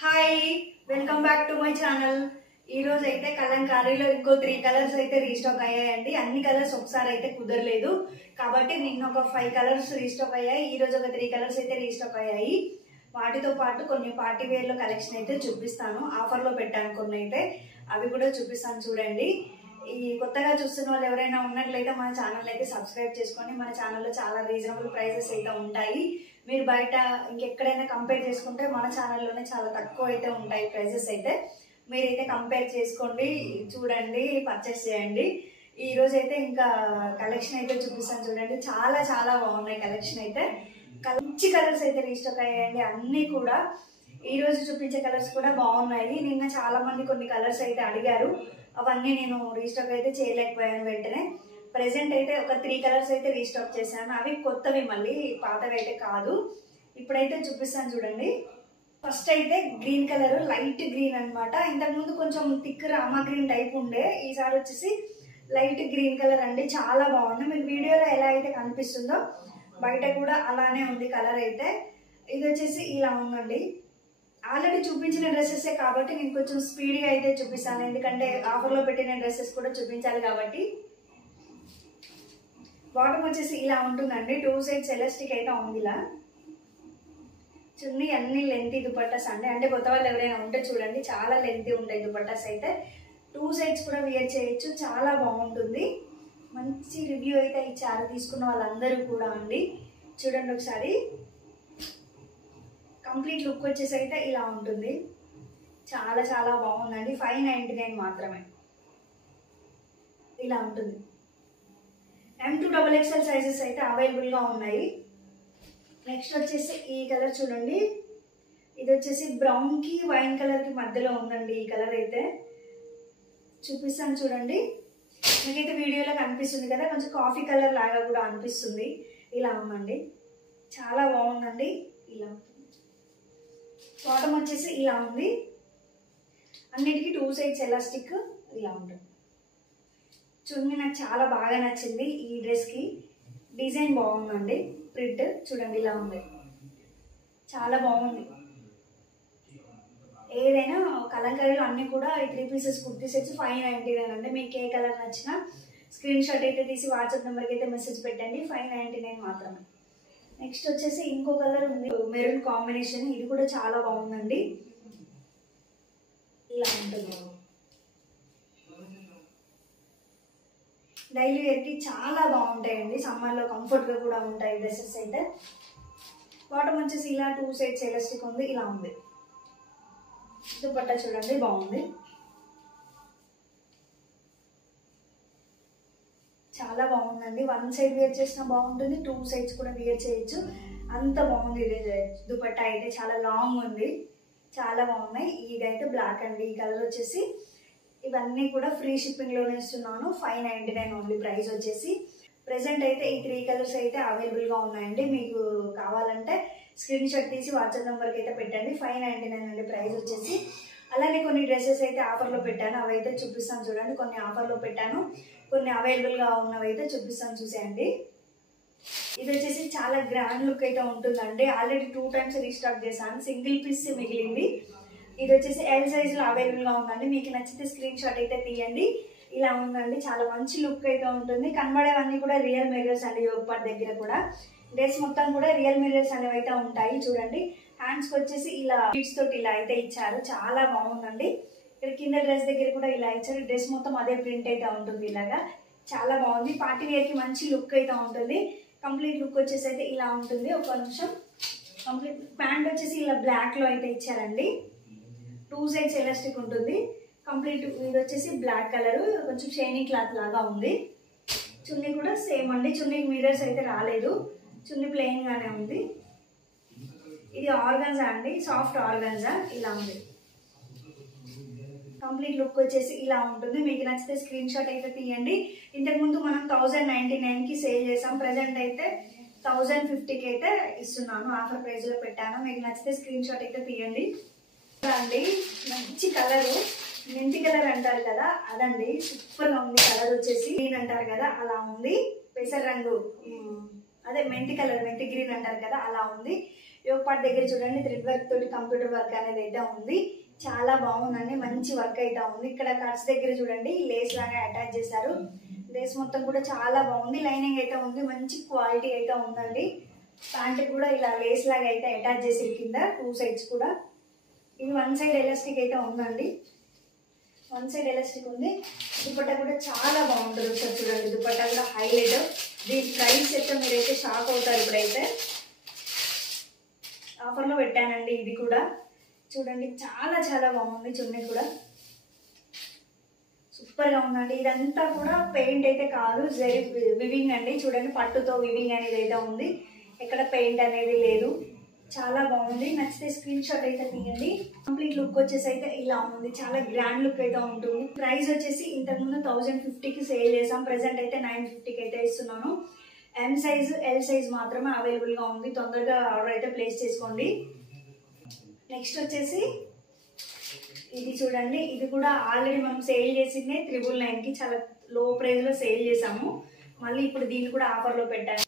Hi, welcome back to my channel. ఈ రోజు అయితే కలంకారీలో ఇంకో 3 కలర్స్ అయితే రీస్టాక్ అయ్యాయండి. అన్ని కలర్స్ ఒకసారి అయితే కుదరలేదు కాబట్టి నిన్న ఒక 5 కలర్స్ రీస్టాక్ అయ్యాయి. ఈ రోజు ఒక 3 కలర్స్ అయితే రీస్టాక్ అయ్యాయి. వాటితో పాటు కొన్ని పార్టీ వేర్ లో కలెక్షన్ అయితే చూపిస్తాను. ఆఫర్ లో పెట్టాను కొన్ని అయితే, అవి కూడా చూపిస్తాను చూడండి. ఈ కొత్తగా చూస్తున్న వాళ్ళు ఎవరైనా ఉన్నట్లయితే మన ఛానల్ అయితే సబ్స్క్రైబ్ చేసుకోండి. మన ఛానల్లో చాలా రీజనబుల్ ప్రైసెస్ అయితే ఉంటాయి. మీరు బయట ఇంకెక్కడైనా కంపేర్ చేసుకుంటే మన ఛానల్లోనే చాలా తక్కువ అయితే ఉంటాయి ప్రైసెస్ అయితే. మీరైతే కంపేర్ చేసుకోండి, చూడండి, పర్చేస్ చేయండి. ఈ రోజు అయితే ఇంకా కలెక్షన్ అయితే చూపిస్తాను చూడండి. చాలా చాలా బాగున్నాయి కలెక్షన్ అయితే. మంచి కలర్స్ అయితే రీస్టాక్ అయ్యాయండి అన్ని కూడా. ఈ రోజు చూపించే కలర్స్ కూడా బాగున్నాయి. నిన్న చాలా మంది కొన్ని కలర్స్ అయితే అడిగారు, అవన్నీ నేను రీస్టాక్ అయితే చేయలేకపోయాను వెంటనే. ప్రెసెంట్ అయితే ఒక 3 కలర్స్ అయితే రీస్టాక్ చేశాను. అవి కొత్తవి, మళ్ళీ పాతవి అయితే కాదు. ఇప్పుడైతే చూపిస్తాను చూడండి. ఫస్ట్ అయితే గ్రీన్ కలర్, లైట్ గ్రీన్ అనమాట. ఇంతకుముందు కొంచెం థిక్ రామా గ్రీన్ టైప్ ఉండే, ఈసారి వచ్చేసి లైట్ గ్రీన్ కలర్ అండి. చాలా బాగుంది. మీకు వీడియోలో ఎలా అయితే కనిపిస్తుందో బయట కూడా అలానే ఉంది కలర్ అయితే. ఇది వచ్చేసి ఇలా ఉందండి. ఆల్రెడీ చూపించిన డ్రెస్సెస్ కాబట్టి నేను కొంచెం స్పీడ్గా అయితే చూపిస్తాను, ఎందుకంటే ఆఫర్లో పెట్టిన డ్రెస్సెస్ కూడా చూపించాలి కాబట్టి. బాటమ్ వచ్చేసి ఇలా ఉంటుందండి. 2 సైడ్స్ ఎలాస్టిక్ అయితే ఉంది. ఇలా చున్నీ అన్ని లెంతీ దుపట్టాస్ అండి. అంటే కొత్త వాళ్ళు ఎవరైనా ఉంటే చూడండి, చాలా లెంతీ ఉంటాయి దుపట్టాస్ అయితే. 2 సైడ్స్ కూడా వేర్ చేయొచ్చు, చాలా బాగుంటుంది. మంచి రివ్యూ అయితే ఇచ్చారు తీసుకున్న వాళ్ళందరూ కూడా అండి. చూడండి ఒకసారి. కంప్లీట్ లుక్ వచ్చేసి అయితే ఇలా ఉంటుంది. చాలా చాలా బాగుందండి. 599 మాత్రమే. ఇలా ఉంటుంది. M2XXL సైజెస్ అయితే అవైలబుల్గా ఉన్నాయి. నెక్స్ట్ వచ్చేసి ఈ కలర్ చూడండి. ఇది వచ్చేసి బ్రౌన్కి వైన్ కలర్కి మధ్యలో ఉందండి. ఈ కలర్ అయితే చూపిస్తాను చూడండి. మీకైతే వీడియోలో కనిపిస్తుంది కదా, కొంచెం కాఫీ కలర్ లాగా కూడా అనిపిస్తుంది. ఇలా ఉందండి, చాలా బాగుందండి. ఇలా బాటమ్ వచ్చేసి ఇలా ఉంది. అన్నిటికీ 2 సైడ్స్ ఎలాస్టిక్ ఇలా ఉంటుంది. చున్నీ నాకు చాలా బాగా నచ్చింది. ఈ డ్రెస్కి డిజైన్ బాగుందండి. ప్రింట్ చూడండి ఇలా ఉంది, చాలా బాగుంది. ఏదైనా కలంకారీలో అన్ని కూడా 3 పీసెస్ కుర్తీ సెట్స్ 599 అండి. మీకు ఏ కలర్ నచ్చినా స్క్రీన్ షాట్ అయితే తీసి వాట్సాప్ నెంబర్కి అయితే మెసేజ్ పెట్టండి. 599 మాత్రమే. నెక్స్ట్ వచ్చేసి ఇంకో కలర్ ఉంది, మెరూన్ కాంబినేషన్. ఇది కూడా చాలా బాగుందండి. ఇలా ఉంటుంది. డైలీ వేర్కి చాలా బాగుంటాయండి. సమ్మర్లో కంఫర్ట్గా కూడా ఉంటాయి డ్రెస్సెస్ అయితే. బాటమ్ వచ్చేసి ఇలా 2 సైడ్స్ ఎలాస్టిక్ ఉంది. ఇలా ఉంది. దుపట్టా చూడండి, బాగుంది. చాలా బాగుందండి. 1 సైడ్ వేర్ చేసినా బాగుంటుంది, 2 సైడ్స్ కూడా వేర్ చేయొచ్చు. అంత బాగుంది. దుపట్టా అయితే చాలా లాంగ్ ఉంది, చాలా బాగున్నాయి. ఇదైతే బ్లాక్ అండి. ఈ కలర్ వచ్చేసి ఇవన్నీ కూడా ఫ్రీ షిప్పింగ్ లోనే ఇస్తున్నాను. 599 ఓన్లీ ప్రైస్ వచ్చేసి. ప్రెసెంట్ అయితే ఈ 3 కలర్స్ అయితే అవైలబుల్ గా ఉన్నాయండి. మీకు కావాలంటే స్క్రీన్ షాట్ తీసి వాట్సాప్ నెంబర్కి అయితే పెట్టండి. 599 అండి ప్రైస్ వచ్చేసి. అలానే కొన్ని డ్రెస్సెస్ అయితే ఆఫర్లో పెట్టాను, అవి అయితే చూపిస్తాను చూడండి. కొన్ని ఆఫర్లో పెట్టాను, కొన్ని అవైలబుల్ గా ఉన్నవి అయితే చూపిస్తాను చూసేయండి. ఇది వచ్చేసి చాలా గ్రాండ్ లుక్ అయితే ఉంటుందండి. ఆల్రెడీ 2 టైమ్స్ రీస్టాక్ చేశాను, సింగిల్ పీస్ మిగిలింది. ఇది వచ్చేసి ఎల్ సైజ్ లో అవైలబుల్ గా ఉందండి. మీకు నచ్చితే స్క్రీన్ షాట్ అయితే తీయండి. ఇలా ఉందండి, చాలా మంచి లుక్ అయితే ఉంటుంది. కనబడేవన్నీ కూడా రియల్ మిర్రర్స్ అండి. యోగపాట్ దగ్గర కూడా డ్రెస్ మొత్తం కూడా రియల్ మిర్రర్స్ అనేవి అయితే ఉంటాయి. చూడండి, హ్యాండ్స్ కి వచ్చేసి ఇలా బీడ్స్ తోటి ఇలా అయితే ఇచ్చారు, చాలా బాగుందండి. ఇక్కడ కింద డ్రెస్ దగ్గర కూడా ఇలా ఇచ్చారు. డ్రెస్ మొత్తం అదే ప్రింట్ అయితే ఉంటుంది. ఇలాగా చాలా బాగుంది. పార్టీ వేర్ కి మంచి లుక్ అయితే ఉంటుంది. కంప్లీట్ లుక్ వచ్చేసి అయితే ఇలా ఉంటుంది. ఒక నిమిషం. కంప్లీట్ ప్యాంట్ వచ్చేసి ఇలా బ్లాక్ లో అయితే ఇచ్చారండి. 2 సైడ్స్ ఎలాస్టిక్ ఉంటుంది. కంప్లీట్ ఇది వచ్చేసి బ్లాక్ కలర్, కొంచెం షైనీ క్లాత్ లాగా ఉంది. చున్నీ కూడా సేమ్ అండి. చున్నీకి మిర్రర్స్ అయితే రాలేదు, చున్నీ ప్లెయిన్ గానే ఉంది. ఇది ఆర్గాన్జా అండి, సాఫ్ట్ ఆర్గాన్జా. ఇలా ఉంది. కంప్లీట్ లుక్ వచ్చేసి ఇలా ఉంటుంది. మీకు నచ్చితే స్క్రీన్ షాట్ అయితే తీయండి. ఇంతకుముందు మనం 1099 కి సేల్ చేసాం. ప్రెసెంట్ అయితే 1050కి అయితే ఇస్తున్నాను. ఆఫర్ ప్రైస్ లో పెట్టాను. మీకు నచ్చితే స్క్రీన్ షాట్ అయితే తీయండి అండి. మంచి కలరు, మెంతి కలర్ అంటారు కదా అదండి. సూపర్ గా ఉంది. కలర్ వచ్చేసి గ్రీన్ అంటారు కదా అలా ఉంది. పెసర రంగు, అదే మెంతి కలర్, మెంతి గ్రీన్ అంటారు కదా అలా ఉంది. యోగ్ పార్ట్ దగ్గర చూడండి థ్రెడ్ వర్క్ తోటి కంప్యూటర్ వర్క్ అనేది అయితే ఉంది. చాలా బాగుందండి, మంచి వర్క్ అయితే ఉంది. ఇక్కడ కట్స్ దగ్గర చూడండి లేస్ లాగా అటాచ్ చేశారు. లేస్ మొత్తం కూడా చాలా బాగుంది. లైనింగ్ అయితే ఉంది, మంచి క్వాలిటీ అయితే ఉందండి. ప్యాంట్ కూడా ఇలా లేస్ లాగా అయితే అటాచ్ చేసి కింద 2 సైడ్స్ కూడా. ఇది 1 సైడ్ ఎలాస్టిక్ అయితే ఉందండి, 1 సైడ్ ఎలాస్టిక్ ఉంది. దుపట్టా కూడా చాలా బాగుంటుంది. ఒకసారి చూడండి, దుపట్టా కూడా హైలైట్. దీని ప్రైస్ అయితే మీరైతే షాక్ అవుతారు. ఇప్పుడైతే ఆఫర్లో పెట్టానండి. ఇది కూడా చూడండి, చాలా చాలా బాగుంది. చున్నీ కూడా సూపర్గా ఉందండి. ఇదంతా కూడా పెయింట్ అయితే కాదు, జరీ వివింగ్ అండి. చూడండి, పట్టుతో వివింగ్ అనేది అయితే ఉంది, ఎక్కడ పెయింట్ అనేది లేదు. చాలా బాగుంది. నచ్చితే స్క్రీన్ షాట్ అయితే తీయండి. కంప్లీట్ లుక్ వచ్చేసి అయితే ఇలా ఉంది, చాలా గ్రాండ్ లుక్ అయితే ఉంటుంది. ప్రైస్ వచ్చేసి ఇంతకుముందు 1050కి సేల్ చేసాం, ప్రెసెంట్ అయితే 950కి అయితే ఇస్తున్నాను. M సైజ్ L సైజ్ మాత్రమే అవైలబుల్గా ఉంది. తొందరగా ఆర్డర్ అయితే ప్లేస్ చేసుకోండి. నెక్స్ట్ వచ్చేసి ఇది చూడండి, ఇది కూడా ఆల్రెడీ మనం సేల్ చేసిందే 999కి, చాలా లో ప్రైస్లో సేల్ చేసాము. మళ్ళీ ఇప్పుడు దీన్ని కూడా ఆఫర్లో పెట్టాను.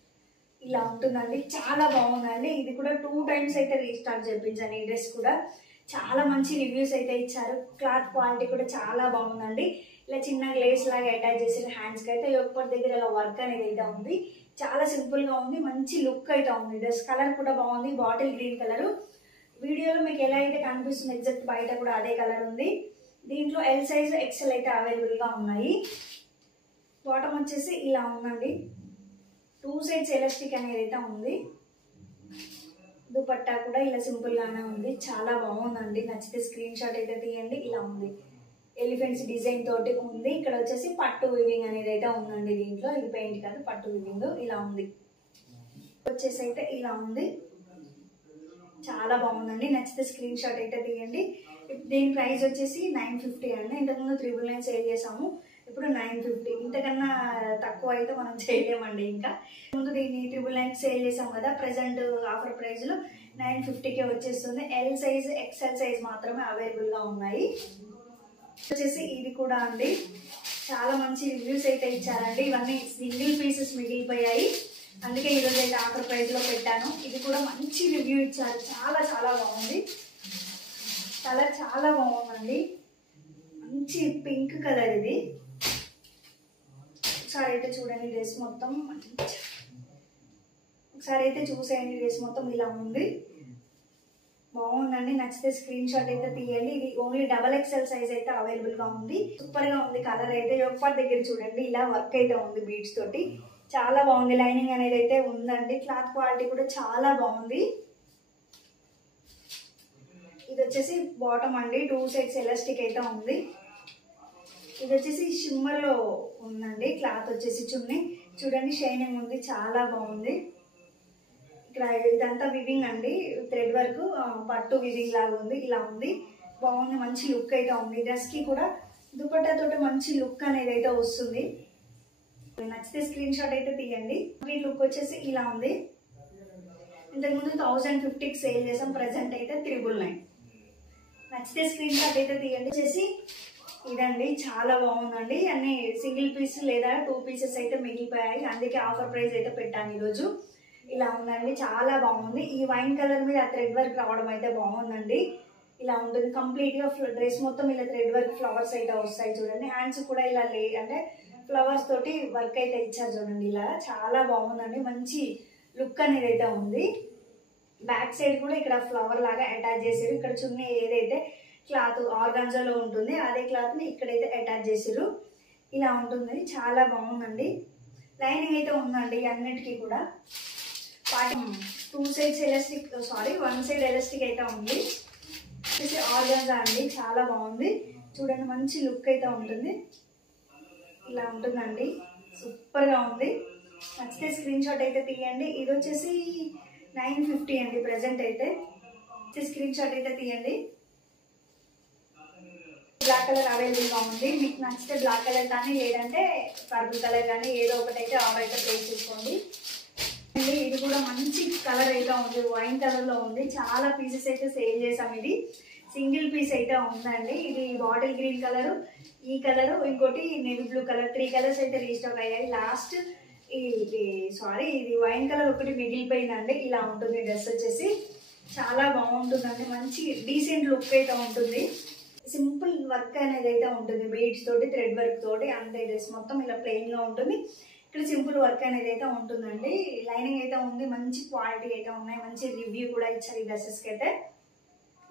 ఇలా ఉంటుందండి, చాలా బాగుందండి. ఇది కూడా 2 టైమ్స్ అయితే రీస్టాక్ చేయించాను. ఈ డ్రెస్ కూడా చాలా మంచి రివ్యూస్ అయితే ఇచ్చారు. క్లాత్ క్వాలిటీ కూడా చాలా బాగుందండి. ఇలా చిన్న లేస్ లాగా అటాచ్ చేసిన హ్యాండ్స్కి అయితే ఒక్కటి దగ్గర ఇలా వర్క్ అనేది అయితే ఉంది. చాలా సింపుల్గా ఉంది, మంచి లుక్ అయితే ఉంది. డ్రెస్ కలర్ కూడా బాగుంది, బాటిల్ గ్రీన్ కలర్. వీడియోలో మీకు ఎలా అయితే కనిపిస్తుంది ఎగ్జాక్ట్ బయట కూడా అదే కలర్ ఉంది. దీంట్లో L సైజ్ XL అయితే అవైలబుల్గా ఉన్నాయి. బాటమ్ వచ్చేసి ఇలా ఉందండి, 2 సైడ్స్ ఎలాస్టిక్ అనేది అయితే ఉంది. దుపట్టా కూడా ఇలా సింపుల్ గానే ఉంది, చాలా బాగుందండి. నచ్చితే స్క్రీన్ షాట్ అయితే తీయండి. ఇలా ఉంది, ఎలిఫెంట్స్ డిజైన్ తోటి ఉంది. ఇక్కడ వచ్చేసి పట్టు వివింగ్ అనేది అయితే ఉందండి. దీంట్లో ఇది పెయింట్ కాదు, పట్టు వివింగ్ ఇలా ఉంది. వచ్చేసి అయితే ఇలా ఉంది, చాలా బాగుందండి. నచ్చితే స్క్రీన్ షాట్ అయితే తీయండి. దీని ప్రైస్ వచ్చేసి 950 అండి. ఇంతకుముందు 999 సేల్ చేసాము, ఇప్పుడు 950. ఇంతకన్నా తక్కువ అయితే మనం చేయలేమండి. ఇంకా ముందు దీన్ని 999 సేల్ చేసాం కదా, ప్రెసెంట్ ఆఫర్ ప్రైస్ లో 950కే వచ్చేస్తుంది. L సైజ్ XL సైజ్ మాత్రమే అవైలబుల్ గా ఉన్నాయి. వచ్చేసి ఇది కూడా అండి, చాలా మంచి రివ్యూస్ అయితే ఇచ్చారండి. ఇవన్నీ సింగిల్ పీసెస్ మిగిలిపోయాయి, అందుకే ఈరోజు అయితే ఆఫర్ ప్రైస్ లో పెట్టాను. ఇది కూడా మంచి రివ్యూ ఇచ్చారు, చాలా చాలా బాగుంది. కలర్ చాలా బాగుందండి, మంచి పింక్ కలర్. ఇది ఒకసారి అయితే చూడండి, డ్రెస్ మొత్తం ఒకసారి అయితే చూసేయండి. డ్రెస్ మొత్తం ఇలా ఉంది, బాగుందండి. నచ్చితే స్క్రీన్ షాట్ అయితే తీయండి. ఇది ఓన్లీ XXL సైజ్ అయితే అవైలబుల్ గా ఉంది. సూపర్ గా ఉంది. కలర్ అయితే యోగపాట్ దగ్గర చూడండి, ఇలా వర్క్ అయితే ఉంది బీడ్స్ తోటి, చాలా బాగుంది. లైనింగ్ అనేది అయితే ఉందండి. క్లాత్ క్వాలిటీ కూడా చాలా బాగుంది. ఇది వచ్చేసి బాటమ్ అండి, 2 సైడ్స్ ఎలాస్టిక్ అయితే ఉంది. ఇది వచ్చేసి షిమ్మర్ లో ఉందండి. క్లాత్ వచ్చేసి చున్నీ చూడండి, షైనింగ్ ఉంది, చాలా బాగుంది. ఇక్కడ ఇదంతా వివింగ్ అండి, థ్రెడ్ వర్క్ పట్టు వివింగ్ లాగా ఉంది. ఇలా ఉంది, బాగుంది, మంచి లుక్ అయితే ఉంది. డ్రెస్ కి కూడా దుపట్టా తోటి మంచి లుక్ అనేది అయితే వస్తుంది. నచ్చితే స్క్రీన్ షాట్ అయితే తీయండి. ఈ లుక్ వచ్చేసి ఇలా ఉంది. ఇంతకుముందు 1050కి సేల్ చేసాం, ప్రెసెంట్ అయితే 999. నచ్చితే స్క్రీన్ షాట్ అయితే తీయండి. వచ్చేసి ఇదండి, చాలా బాగుందండి. అన్ని సింగిల్ పీస్ లేదా 2 పీసెస్ అయితే మిగిలిపోయాయి, అందుకే ఆఫర్ ప్రైస్ అయితే పెట్టాను ఈరోజు. ఇలా ఉందండి, చాలా బాగుంది. ఈ వైన్ కలర్ మీద థ్రెడ్ వర్క్ రావడం అయితే బాగుందండి. ఇలా ఉంటుంది కంప్లీట్ గా. డ్రెస్ మొత్తం ఇలా థ్రెడ్ వర్క్ ఫ్లవర్స్ అయితే వస్తాయి చూడండి. హ్యాండ్స్ కూడా ఇలా అంటే ఫ్లవర్స్ తోటి వర్క్ అయితే ఇచ్చారు చూడండి. ఇలా చాలా బాగుందండి, మంచి లుక్ అనేది అయితే ఉంది. బ్యాక్ సైడ్ కూడా ఇక్కడ ఫ్లవర్ లాగా అటాచ్ చేసారు. ఇక్కడ చున్నీ ఏదైతే క్లాత్ ఆర్గాన్జాలో ఉంటుంది అదే క్లాత్ ని ఇక్కడైతే అటాచ్ చేసారు. ఇలా ఉంటుంది, చాలా బాగుందండి. లైనింగ్ అయితే ఉందండి అన్నిటికీ కూడా. 2 sides elastic, sorry 1 side elastic అయితే ఉంది. ఆర్గాన్జా అండి, చాలా బాగుంది. చూడండి, మంచి లుక్ అయితే ఉంటుంది. ఇలా ఉంటుందండి, సూపర్ గా ఉంది. నచ్చితే స్క్రీన్ షాట్ అయితే తీయండి. ఇది వచ్చేసి 950 అండి ప్రెసెంట్ అయితే. స్క్రీన్ షాట్ అయితే తీయండి. బ్లాక్ కలర్ అవైలబుల్ గా ఉంది. మీకు నచ్చితే బ్లాక్ కలర్ కానీ లేదంటే పర్పుల్ కలర్ కానీ ఏదో ఒకటి అయితే ఆర్డర్ అయితే ప్లేస్ చేసుకోండి. ఇది కూడా మంచి కలర్ అయితే ఉంది, వైన్ కలర్ లో ఉంది. చాలా పీసెస్ అయితే సేల్ చేసాం. ఇది సింగిల్ పీస్ అయితే ఉందండి. ఇది బాటిల్ గ్రీన్ కలర్, ఈ కలర్, ఇంకోటి నేవీ బ్లూ కలర్, 3 కలర్స్ అయితే రీస్టాక్ అయ్యాయి. లాస్ట్ ఇది వైన్ కలర్ ఒకటి మిగిలిపోయిందండి. ఇలా ఉంటుంది డ్రెస్ వచ్చేసి. చాలా బాగుంటుందండి, మంచి డీసెంట్ లుక్ అయితే ఉంటుంది. సింపుల్ వర్క్ అనేది అయితే ఉంటుంది, బీడ్స్ తోటి థ్రెడ్ వర్క్ తోటి. అంతే డ్రెస్ మొత్తం ఇలా ప్లెయిన్ గా ఉంటుంది. ఇక్కడ సింపుల్ వర్క్ అనేది అయితే ఉంటుందండి. లైనింగ్ అయితే ఉంది, మంచి క్వాలిటీ అయితే ఉన్నాయి, మంచి రివ్యూ కూడా ఇచ్చారు ఈ డ్రెస్సెస్ కి అయితే.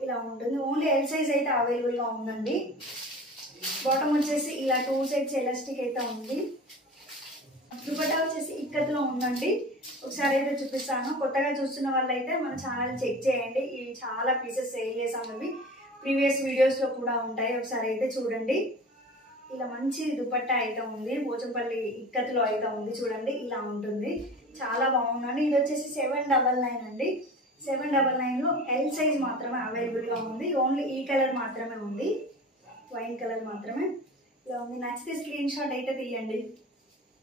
ఇలా ఉంటుంది. ఓన్లీ ఎల్ సైజ్ అయితే అవైలబుల్ గా ఉందండి. బాటమ్ వచ్చేసి ఇలా 2 సైడ్స్ ఎలాస్టిక్ అయితే ఉంది. దుపట్టా వచ్చేసి ఇక్కత్లో ఉందండి. ఒకసారి అయితే చూపిస్తాను. కొత్తగా చూస్తున్న వాళ్ళైతే మన ఛానల్ చెక్ చేయండి. ఇవి చాలా పీసెస్ సేల్ చేసాము, ఇవి ప్రీవియస్ వీడియోస్ లో కూడా ఉంటాయి, ఒకసారి అయితే చూడండి. ఇలా మంచి దుపట్టా అయితే ఉంది, పోచంపల్లి ఇక్కత్లో అయితే ఉంది. చూడండి ఇలా ఉంటుంది, చాలా బాగుందండి. ఇది వచ్చేసి 799 అండి. 799 లో ఎల్ సైజ్ మాత్రమే అవైలబుల్ గా ఉంది. ఓన్లీ ఈ కలర్ మాత్రమే ఉంది, వైన్ కలర్ మాత్రమే. ఇలా ఉంది. నచ్చితే స్క్రీన్ షాట్ అయితే తీయండి.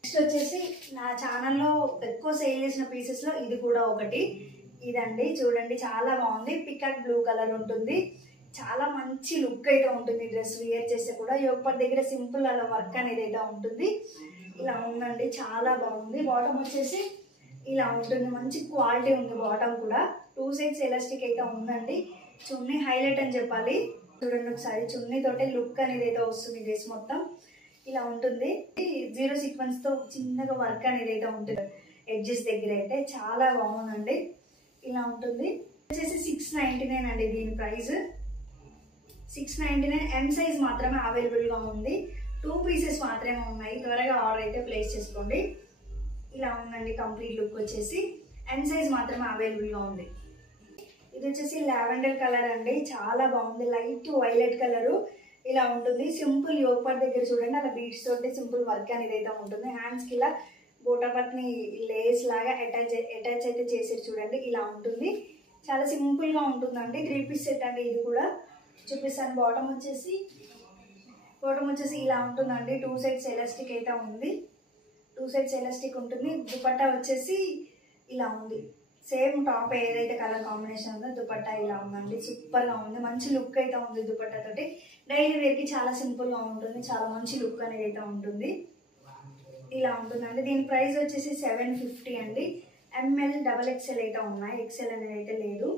నెక్స్ట్ వచ్చేసి నా ఛానల్లో ఎక్కువ సేల్ చేసిన పీసెస్ లో ఇది కూడా ఒకటి. ఇదండి చూడండి, చాలా బాగుంది. పికాక్ బ్లూ కలర్ ఉంటుంది, చాలా మంచి లుక్ అయితే ఉంటుంది. డ్రెస్ వేర్ చేస్తే కూడా యోగపట్ దగ్గర సింపుల్ అలా వర్క్ అనేది అయితే ఉంటుంది. ఇలా ఉందండి, చాలా బాగుంది. బాటమ్ వచ్చేసి ఇలా ఉంటుంది, మంచి క్వాలిటీ ఉంది. బాటమ్ కూడా 2 సైడ్స్ ఎలాస్టిక్ అయితే ఉందండి. చున్నీ హైలైట్ అని చెప్పాలి. చూడండి ఒకసారి, చున్నీ తోటే లుక్ అనేది అయితే వస్తుంది. డ్రెస్ మొత్తం ఇలా ఉంటుంది. 0 సీక్వెన్స్ తో చిన్నగా వర్క్ అనేది అయితే ఉంటుంది ఎడ్జెస్ దగ్గర అయితే. చాలా బాగుందండి. ఇలా ఉంటుంది. వచ్చేసి 699 అండి దీని ప్రైస్. 699. ఎం సైజ్ మాత్రమే అవైలబుల్ గా ఉంది. 2 పీసెస్ మాత్రమే ఉన్నాయి. త్వరగా ఆర్డర్ అయితే ప్లేస్ చేసుకోండి. ఇలా ఉందండి కంప్లీట్ లుక్ వచ్చేసి. ఎం సైజ్ మాత్రమే అవైలబుల్ గా ఉంది. ఇది వచ్చేసి లావెండర్ కలర్ అండి, చాలా బాగుంది. లైట్ వైలెట్ కలరు ఇలా ఉంటుంది. సింపుల్ యోగపాట్ దగ్గర చూడండి అలా బీడ్స్ తోటి సింపుల్ వర్క్ అనేది అయితే ఉంటుంది. హ్యాండ్స్ కి ఇలా బోటాపత్ని లేస్ లాగా అటాచ్ అయితే చేసి చూడండి ఇలా ఉంటుంది. చాలా సింపుల్ గా ఉంటుందండి. 3 పీస్ సెట్ అండి. ఇది కూడా చూపిస్తాను. బాటమ్ వచ్చేసి ఇలా ఉంటుందండి. 2 సైడ్స్ ఎలాస్టిక్ అయితే ఉంది. 2 సైడ్స్ ఎలాస్టిక్ ఉంటుంది. దుపట్టా వచ్చేసి ఇలా ఉంది. సేమ్ టాప్ ఏదైతే కలర్ కాంబినేషన్ ఉందో దుపట్టా ఇలా ఉందండి. సూపర్ గా ఉంది, మంచి లుక్ అయితే ఉంది. దుపట్టా తోటి డైలీ వేర్ కి చాలా సింపుల్ గా ఉంటుంది, చాలా మంచి లుక్ అనేది అయితే ఉంటుంది. ఇలా ఉంటుందండి. దీని ప్రైస్ వచ్చేసి 750 అండి. ఎంఎల్ XXL అయితే ఉన్నాయి, ఎక్సెల్ అనేది అయితే లేదు.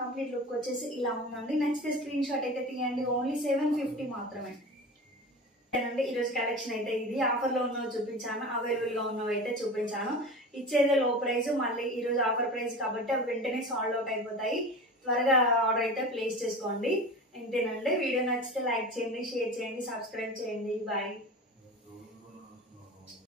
కంప్లీట్ లుక్ వచ్చేసి ఇలా ఉందండి. నచ్చితే స్క్రీన్ షాట్ అయితే తీయండి. ఓన్లీ 750 మాత్రమే అండి. ఈరోజు కలెక్షన్ అయితే ఇది. ఆఫర్ లో ఉన్నవి చూపించాను, అవైలబుల్ గా ఉన్నవి అయితే చూపించాను. ఇచ్చేదే లో ప్రైస్, మళ్ళీ ఈ రోజు ఆఫర్ ప్రైస్ కాబట్టి అవి వెంటనే సాల్డ్ అవుట్ అయిపోతాయి. త్వరగా ఆర్డర్ అయితే ప్లేస్ చేసుకోండి. ఇంతేనండి. వీడియో నచ్చితే లైక్ చేయండి, షేర్ చేయండి, సబ్స్క్రైబ్ చేయండి. బాయ్.